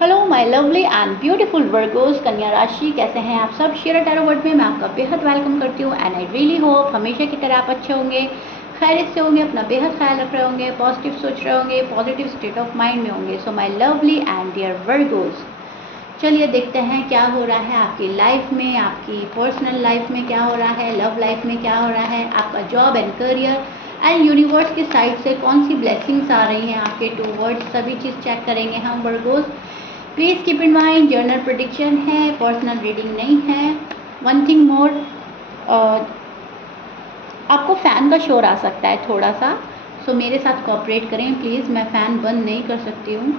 Hello my lovely and beautiful Virgo's कन्या राशि, कैसे हैं आप सब। शेयर टैरो वर्ड में मैं आपका बेहद वेलकम करती हूँ एंड आई रियली होप हमेशा की तरह आप अच्छे होंगे, खैरियत से होंगे, अपना बेहद ख्याल रख रहे होंगे, पॉजिटिव सोच रहे होंगे, पॉजिटिव स्टेट ऑफ माइंड में होंगे। So my lovely and dear Virgos, चलिए देखते हैं क्या हो रहा है आपकी लाइफ में, आपकी पर्सनल लाइफ में क्या हो रहा है, लव लाइफ में क्या हो रहा है, आपका job and career and universe की साइड से कौन सी ब्लेसिंग्स आ रही हैं आपके टूवर्ड्स, सभी चीज़ चेक करेंगे हम Virgo's. Please keep in mind journal prediction है, पर्सनल रीडिंग नहीं है। वन थिंग मोर, आपको फ़ैन का शोर आ सकता है थोड़ा सा, सो मेरे साथ कोऑपरेट करें प्लीज़। मैं फ़ैन बंद नहीं कर सकती हूँ,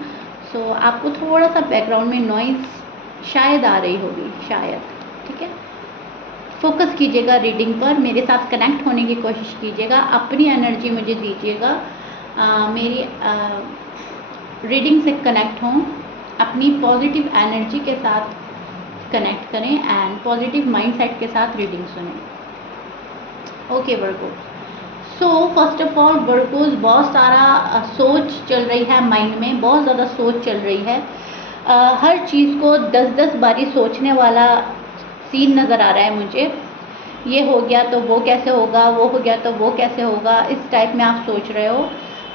सो आपको थोड़ा सा बैकग्राउंड में नॉइज़ शायद आ रही होगी, शायद। ठीक है, फोकस कीजिएगा रीडिंग पर, मेरे साथ कनेक्ट होने की कोशिश कीजिएगा, अपनी एनर्जी मुझे दीजिएगा, मेरी रीडिंग से कनेक्ट हों, अपनी पॉजिटिव एनर्जी के साथ कनेक्ट करें एंड पॉजिटिव माइंडसेट के साथ रीडिंग सुनें। Okay Virgo, so first of all Virgos, बहुत सारा सोच चल रही है माइंड में, बहुत ज़्यादा सोच चल रही है। हर चीज़ को 10-10 बारी सोचने वाला सीन नज़र आ रहा है मुझे। ये हो गया तो वो कैसे होगा, वो हो गया तो वो कैसे होगा, इस टाइप में आप सोच रहे हो।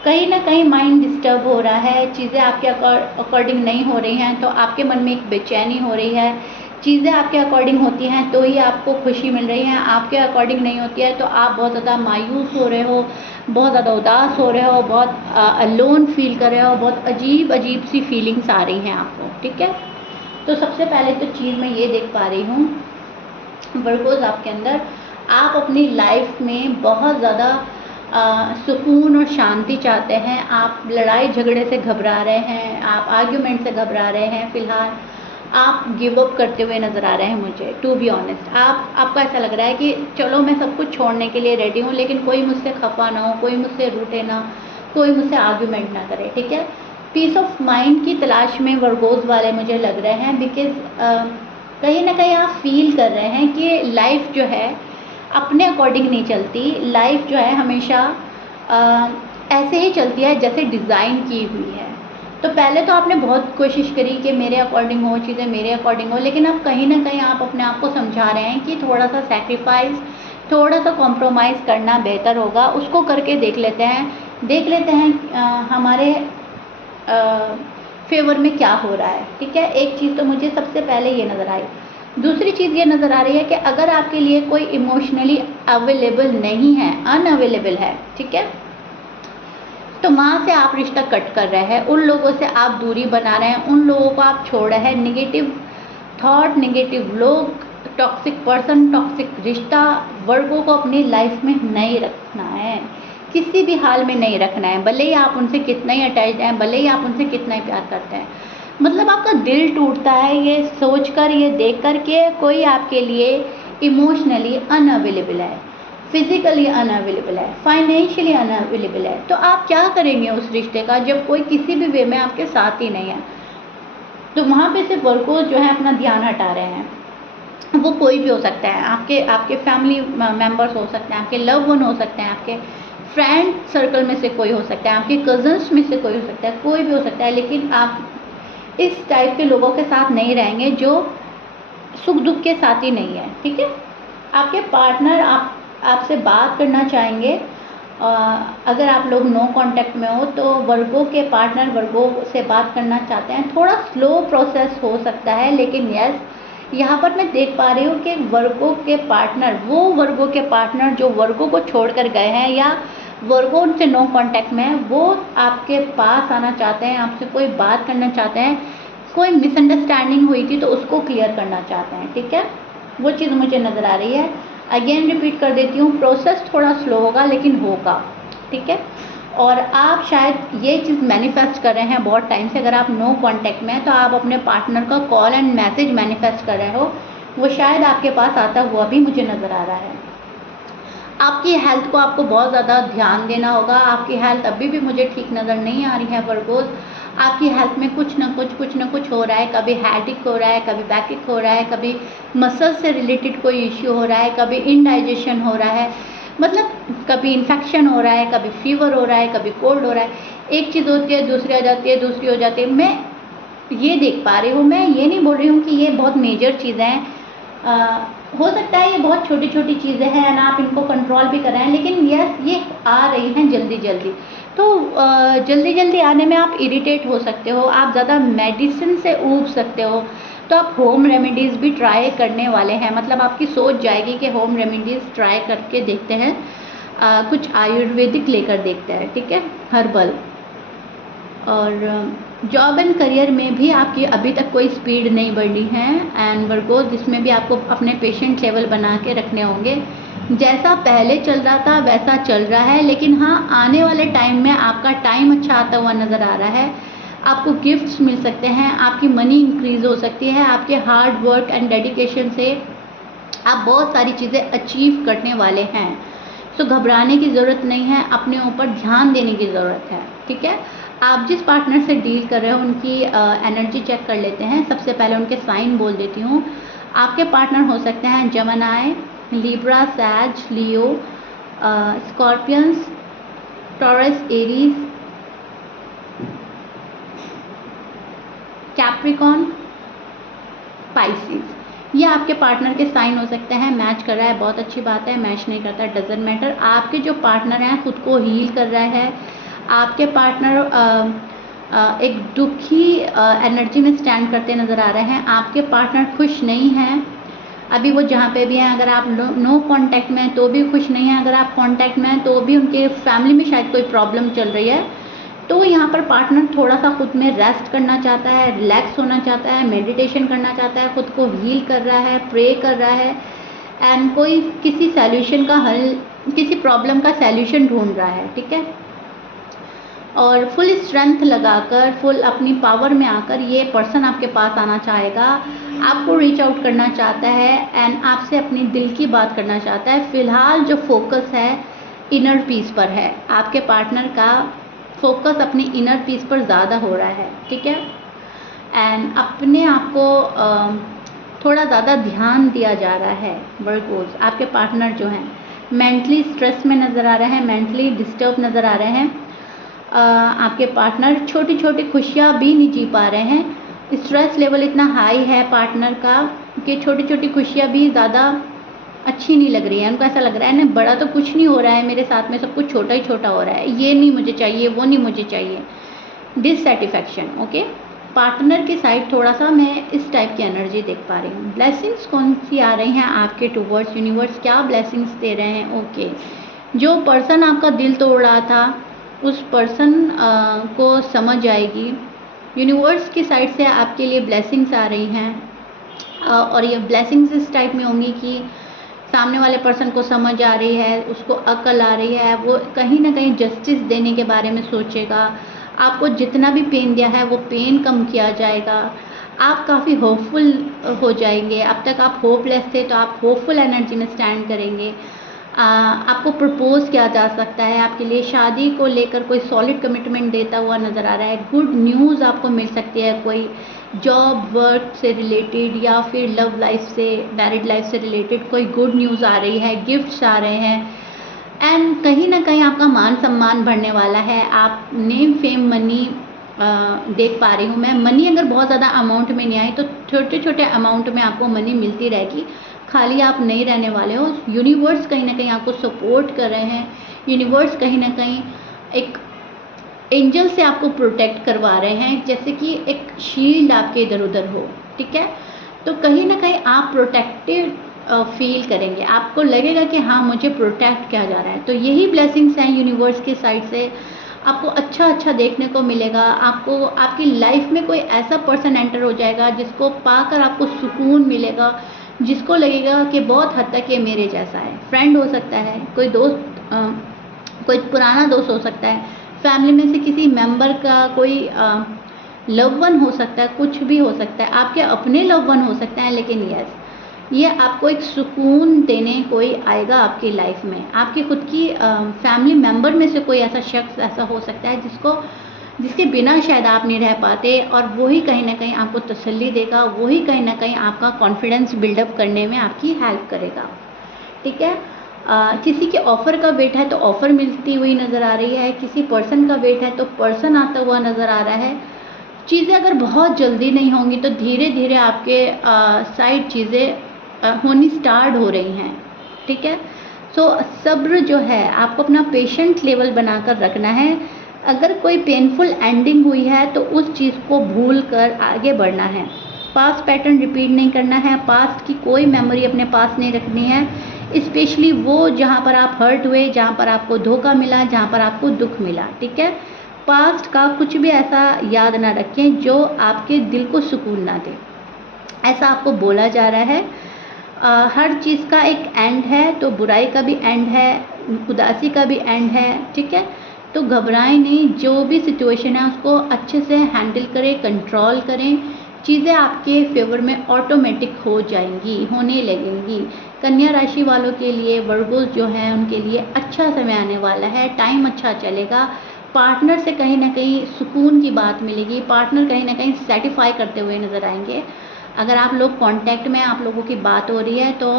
कहीं ना कहीं माइंड डिस्टर्ब हो रहा है, चीज़ें आपके अकॉर्डिंग नहीं हो रही हैं तो आपके मन में एक बेचैनी हो रही है। चीज़ें आपके अकॉर्डिंग होती हैं तो ही आपको खुशी मिल रही है, आपके अकॉर्डिंग नहीं होती है तो आप बहुत ज़्यादा मायूस हो रहे हो, बहुत ज़्यादा उदास हो रहे हो, बहुत अलोन फील कर रहे हो, बहुत अजीब अजीब सी फीलिंग्स आ रही हैं आपको। ठीक है, तो सबसे पहले तो चीज़ मैं ये देख पा रही हूँ वर्गोज, आपके अंदर आप अपनी लाइफ में बहुत ज़्यादा सुकून और शांति चाहते हैं। आप लड़ाई झगड़े से घबरा रहे हैं, आप आर्ग्यूमेंट से घबरा रहे हैं, फिलहाल आप गिव अप करते हुए नज़र आ रहे हैं मुझे। टू बी ऑनेस्ट, आपको ऐसा लग रहा है कि चलो मैं सब कुछ छोड़ने के लिए रेडी हूँ, लेकिन कोई मुझसे खफा ना हो, कोई मुझसे रूठे ना, कोई मुझसे आर्ग्यूमेंट ना करे। ठीक है, पीस ऑफ माइंड की तलाश में वर्गोज वाले मुझे लग रहे हैं, बिकॉज कहीं ना कहीं आप फील कर रहे हैं कि लाइफ जो है अपने अकॉर्डिंग नहीं चलती, लाइफ जो है हमेशा ऐसे ही चलती है जैसे डिज़ाइन की हुई है। तो पहले तो आपने बहुत कोशिश करी कि मेरे अकॉर्डिंग हो, चीज़ें मेरे अकॉर्डिंग हो, लेकिन अब कहीं ना कहीं आप अपने आप को समझा रहे हैं कि थोड़ा सा सेक्रीफाइस, थोड़ा सा कॉम्प्रोमाइज़ करना बेहतर होगा। उसको करके देख लेते हैं हमारे फेवर में क्या हो रहा है। ठीक है, एक चीज़ तो मुझे सबसे पहले ये नज़र आई। दूसरी चीज़ ये नज़र आ रही है कि अगर आपके लिए कोई इमोशनली अवेलेबल नहीं है, अनअवेलेबल है, ठीक है, तो वहाँ से आप रिश्ता कट कर रहे हैं, उन लोगों से आप दूरी बना रहे हैं, उन लोगों को आप छोड़ रहे हैं। नेगेटिव थॉट, नेगेटिव लोग, टॉक्सिक पर्सन, टॉक्सिक रिश्ता वर्गों को अपनी लाइफ में नहीं रखना है, किसी भी हाल में नहीं रखना है, भले ही आप उनसे कितना ही अटैच हैं, भले ही आप उनसे कितना ही प्यार करते हैं। मतलब आपका दिल टूटता है ये सोचकर, ये देखकर के कोई आपके लिए इमोशनली अनअवेलेबल है, फिजिकली अनअवेलेबल है, फाइनेंशियली अनअवेलेबल है। तो आप क्या करेंगे उस रिश्ते का जब कोई किसी भी वे में आपके साथ ही नहीं है। तो वहाँ पे सिर्फ वर्गो जो है अपना ध्यान हटा रहे हैं। वो कोई भी हो सकता है, आपके फैमिली मेम्बर्स हो सकते हैं, आपके लव वन हो सकते हैं, आपके फ्रेंड सर्कल में से कोई हो सकता है, आपके कज़न्स में से कोई हो सकता है, कोई भी हो सकता है, लेकिन आप इस टाइप के लोगों के साथ नहीं रहेंगे जो सुख दुख के साथ ही नहीं है। ठीक है, आपके पार्टनर आपसे बात करना चाहेंगे, अगर आप लोग नो कांटेक्ट में हो तो वर्गो के पार्टनर वर्गो से बात करना चाहते हैं। थोड़ा स्लो प्रोसेस हो सकता है, लेकिन यस, यहाँ पर मैं देख पा रही हूँ कि वर्गो के पार्टनर, वो वर्गो के पार्टनर जो वर्गो को छोड़कर गए हैं या वर्गो उनसे नो कांटेक्ट में है, वो आपके पास आना चाहते हैं, आपसे कोई बात करना चाहते हैं, कोई मिसअंडरस्टैंडिंग हुई थी तो उसको क्लियर करना चाहते हैं। ठीक है, वो चीज़ मुझे नज़र आ रही है। अगेन रिपीट कर देती हूँ, प्रोसेस थोड़ा स्लो होगा लेकिन होगा। ठीक है, और आप शायद ये चीज़ मैनिफेस्ट कर रहे हैं बहुत टाइम से। अगर आप नो कांटेक्ट में हैं तो आप अपने पार्टनर का कॉल एंड मैसेज मैनिफेस्ट कर रहे हो, वो शायद आपके पास आता हुआ भी मुझे नज़र आ रहा है। आपकी हेल्थ को आपको बहुत ज़्यादा ध्यान देना होगा। आपकी हेल्थ अभी भी मुझे ठीक नज़र नहीं आ रही है वर्गोज। आपकी हेल्थ में कुछ ना कुछ हो रहा है, कभी हेडेक हो रहा है, कभी बैकएक हो रहा है, कभी मसल से रिलेटेड कोई इश्यू हो रहा है, कभी इनडाइजेशन हो रहा है, मतलब कभी इन्फेक्शन हो रहा है, कभी फीवर हो रहा है, कभी कोल्ड हो रहा है। एक चीज़ होती है, दूसरी आ जाती है, दूसरी हो जाती है। मैं ये देख पा रही हूँ। मैं ये नहीं बोल रही हूँ कि ये बहुत मेजर चीज़ें हैं, हो सकता है ये बहुत छोटी छोटी चीज़ें हैं ना, आप इनको कंट्रोल भी कर रहे हैं, लेकिन यस ये आ रही हैं जल्दी जल्दी। तो जल्दी जल्दी आने में आप इरिटेट हो सकते हो, आप ज़्यादा मेडिसिन से ऊब सकते हो, तो आप होम रेमेडीज़ भी ट्राई करने वाले हैं। मतलब आपकी सोच जाएगी कि होम रेमेडीज़ ट्राई करके देखते हैं, कुछ आयुर्वेदिक लेकर देखते हैं, ठीक है, हर्बल। और जॉब एंड करियर में भी आपकी अभी तक कोई स्पीड नहीं बढ़ी है। एंड वर्गो, जिसमें भी आपको अपने पेशेंट लेवल बना के रखने होंगे। जैसा पहले चल रहा था वैसा चल रहा है, लेकिन हाँ, आने वाले टाइम में आपका टाइम अच्छा आता हुआ नज़र आ रहा है। आपको गिफ्ट्स मिल सकते हैं, आपकी मनी इंक्रीज़ हो सकती है, आपके हार्ड वर्क एंड डेडिकेशन से आप बहुत सारी चीज़ें अचीव करने वाले हैं। सो घबराने की ज़रूरत नहीं है, अपने ऊपर ध्यान देने की ज़रूरत है, ठीक है। आप जिस पार्टनर से डील कर रहे हो उनकी एनर्जी चेक कर लेते हैं। सबसे पहले उनके साइन बोल देती हूँ। आपके पार्टनर हो सकते हैं जेमिनी, लिब्रा, सैज, Leo, Scorpions, Taurus, Aries, Capricorn, Pisces. ये आपके पार्टनर के साइन हो सकते हैं। मैच कर रहा है बहुत अच्छी बात है, मैच नहीं करता डजेंट मैटर। आपके जो पार्टनर हैं खुद को हील कर रहा है। आपके पार्टनर एक दुखी एनर्जी में स्टैंड करते नज़र आ रहे हैं। आपके पार्टनर खुश नहीं हैं अभी, वो जहाँ पे भी हैं। अगर आप नो कांटेक्ट में हैं तो भी खुश नहीं हैं, अगर आप कांटेक्ट में हैं तो भी उनके फैमिली में शायद कोई प्रॉब्लम चल रही है। तो यहाँ पर पार्टनर थोड़ा सा खुद में रेस्ट करना चाहता है, रिलैक्स होना चाहता है, मेडिटेशन करना चाहता है, खुद को हील कर रहा है, प्रे कर रहा है, एंड कोई किसी सॉल्यूशन का हल, किसी प्रॉब्लम का सॉल्यूशन ढूंढ रहा है, ठीक है। और फुल स्ट्रेंथ लगाकर, फुल अपनी पावर में आकर ये पर्सन आपके पास आना चाहेगा, आपको रीच आउट करना चाहता है एंड आपसे अपनी दिल की बात करना चाहता है। फ़िलहाल जो फोकस है इनर पीस पर है, आपके पार्टनर का फोकस अपनी इनर पीस पर ज़्यादा हो रहा है, ठीक है। एंड अपने आप को थोड़ा ज़्यादा ध्यान दिया जा रहा है। वर्गोस, आपके पार्टनर जो हैं मेंटली स्ट्रेस में नज़र आ रहे हैं, मेंटली डिस्टर्ब नज़र आ रहे हैं। आपके पार्टनर छोटी छोटी खुशियाँ भी नहीं जी पा रहे हैं। स्ट्रेस लेवल इतना हाई है पार्टनर का कि छोटी छोटी खुशियाँ भी ज़्यादा अच्छी नहीं लग रही है। उनको ऐसा लग रहा है ना, बड़ा तो कुछ नहीं हो रहा है मेरे साथ में, सब कुछ छोटा ही छोटा हो रहा है, ये नहीं मुझे चाहिए, वो नहीं मुझे चाहिए, डिससेटिस्फैक्शन। ओके, पार्टनर की साइड थोड़ा सा मैं इस टाइप की एनर्जी देख पा रही हूँ। ब्लेसिंग्स कौन सी आ रही हैं आपके टूवर्ड्स? यूनिवर्स क्या ब्लेसिंग्स दे रहे हैं? ओके, जो पर्सन आपका दिल तोड़ रहा था उस पर्सन को समझ आएगी। यूनिवर्स की साइड से आपके लिए ब्लेसिंग्स आ रही हैं और ये ब्लेसिंग्स इस टाइप में होंगी कि सामने वाले पर्सन को समझ आ रही है, उसको अकल आ रही है, वो कहीं ना कहीं जस्टिस देने के बारे में सोचेगा। आपको जितना भी पेन दिया है वो पेन कम किया जाएगा। आप काफ़ी होपफुल हो जाएंगे। अब तक आप होपलेस थे तो आप होपफुल एनर्जी में स्टैंड करेंगे। आपको प्रपोज़ किया जा सकता है, आपके लिए शादी को लेकर कोई सॉलिड कमिटमेंट देता हुआ नज़र आ रहा है। गुड न्यूज़ आपको मिल सकती है, कोई जॉब वर्क से रिलेटेड या फिर लव लाइफ से, मैरिड लाइफ से रिलेटेड कोई गुड न्यूज़ आ रही है, गिफ्ट्स आ रहे हैं एंड कहीं ना कहीं आपका मान सम्मान बढ़ने वाला है। आप नेम फेम मनी देख पा रही हूँ मैं। मनी अगर बहुत ज़्यादा अमाउंट में नहीं आई तो छोटे छोटे अमाउंट में आपको मनी मिलती रहेगी, खाली आप नहीं रहने वाले हो। यूनिवर्स कहीं ना कहीं आपको सपोर्ट कर रहे हैं। यूनिवर्स कहीं ना कहीं एक एंजल से आपको प्रोटेक्ट करवा रहे हैं, जैसे कि एक शील्ड आपके इधर उधर हो, ठीक है। तो कहीं ना कहीं आप प्रोटेक्टेड फील करेंगे, आपको लगेगा कि हाँ मुझे प्रोटेक्ट किया जा रहा है। तो यही ब्लेसिंग्स हैं यूनिवर्स की साइड से। आपको अच्छा अच्छा देखने को मिलेगा। आपको आपकी लाइफ में कोई ऐसा पर्सन एंटर हो जाएगा जिसको पाकर आपको सुकून मिलेगा, जिसको लगेगा कि बहुत हद तक ये मेरे जैसा है। फ्रेंड हो सकता है, कोई दोस्त, कोई पुराना दोस्त हो सकता है, फैमिली में से किसी मेंबर का कोई लव वन हो सकता है, कुछ भी हो सकता है, आपके अपने लव वन हो सकते हैं। लेकिन यस, ये आपको एक सुकून देने कोई आएगा आपकी लाइफ में। आपकी खुद की फैमिली मेंबर में से कोई ऐसा शख्स ऐसा हो सकता है जिसके बिना शायद आप नहीं रह पाते, और वही कहीं ना कहीं आपको तसल्ली देगा, वही कहीं ना कहीं आपका कॉन्फिडेंस बिल्डअप करने में आपकी हेल्प करेगा, ठीक है। किसी के ऑफ़र का वेट है तो ऑफ़र मिलती हुई नज़र आ रही है, किसी पर्सन का वेट है तो पर्सन आता हुआ नज़र आ रहा है। चीज़ें अगर बहुत जल्दी नहीं होंगी तो धीरे धीरे आपके साइड चीज़ें होनी स्टार्ट हो रही हैं, ठीक है। सो सब्र जो है आपको अपना पेशेंट लेवल बनाकर रखना है। अगर कोई पेनफुल एंडिंग हुई है तो उस चीज़ को भूल कर आगे बढ़ना है। पास्ट पैटर्न रिपीट नहीं करना है, पास्ट की कोई मेमोरी अपने पास नहीं रखनी है, स्पेशली वो जहाँ पर आप हर्ट हुए, जहाँ पर आपको धोखा मिला, जहाँ पर आपको दुख मिला, ठीक है। पास्ट का कुछ भी ऐसा याद ना रखें जो आपके दिल को सुकून ना दे, ऐसा आपको बोला जा रहा है। हर चीज़ का एक एंड है, तो बुराई का भी एंड है, उदासी का भी एंड है, ठीक है। तो घबराएं नहीं, जो भी सिचुएशन है उसको अच्छे से हैंडल करें, कंट्रोल करें, चीज़ें आपके फेवर में ऑटोमेटिक हो जाएंगी, होने लगेंगी। कन्या राशि वालों के लिए, वर्गोस जो हैं उनके लिए अच्छा समय आने वाला है, टाइम अच्छा चलेगा। पार्टनर से कहीं ना कहीं सुकून की बात मिलेगी, पार्टनर कहीं ना कहीं सेटिस्फाई करते हुए नज़र आएंगे। अगर आप लोग कांटेक्ट में, आप लोगों की बात हो रही है तो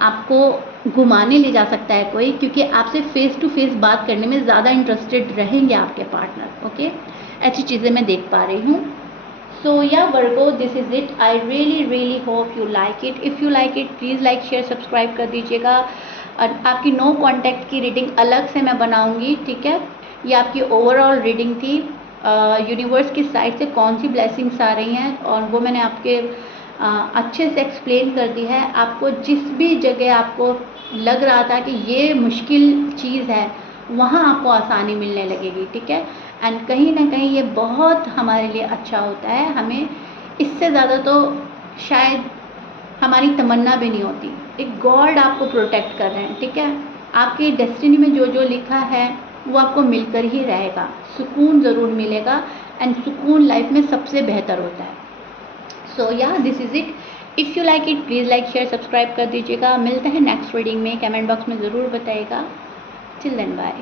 आपको घुमाने ले जा सकता है कोई, क्योंकि आपसे फेस टू फेस बात करने में ज़्यादा इंटरेस्टेड रहेंगे आपके पार्टनर, ओके। ऐसी चीज़ें मैं देख पा रही हूँ। सो या Virgo, this is it. I really hope you like it. If you like it please like share subscribe कर दीजिएगा। और आपकी नो कॉन्टैक्ट की रीडिंग अलग से मैं बनाऊँगी, ठीक है। ये आपकी ओवरऑल रीडिंग थी, यूनिवर्स की साइड से कौन सी ब्लेसिंग्स आ रही हैं, और वो मैंने आपके अच्छे से एक्सप्लेन कर दी है। आपको जिस भी जगह आपको लग रहा था कि ये मुश्किल चीज़ है, वहाँ आपको आसानी मिलने लगेगी, ठीक है। एंड कहीं ना कहीं ये बहुत हमारे लिए अच्छा होता है। हमें इससे ज़्यादा तो शायद हमारी तमन्ना भी नहीं होती। एक गॉड आपको प्रोटेक्ट कर रहे हैं, ठीक है। आपकी डेस्टिनी में जो जो लिखा है वो आपको मिलकर ही रहेगा, सुकून ज़रूर मिलेगा, एंड सुकून लाइफ में सबसे बेहतर होता है। So yeah this is it. If you like it please like share subscribe कर दीजिएगा। मिलते हैं नेक्स्ट रीडिंग में, कमेंट बॉक्स में ज़रूर बताइएगा। Till then bye.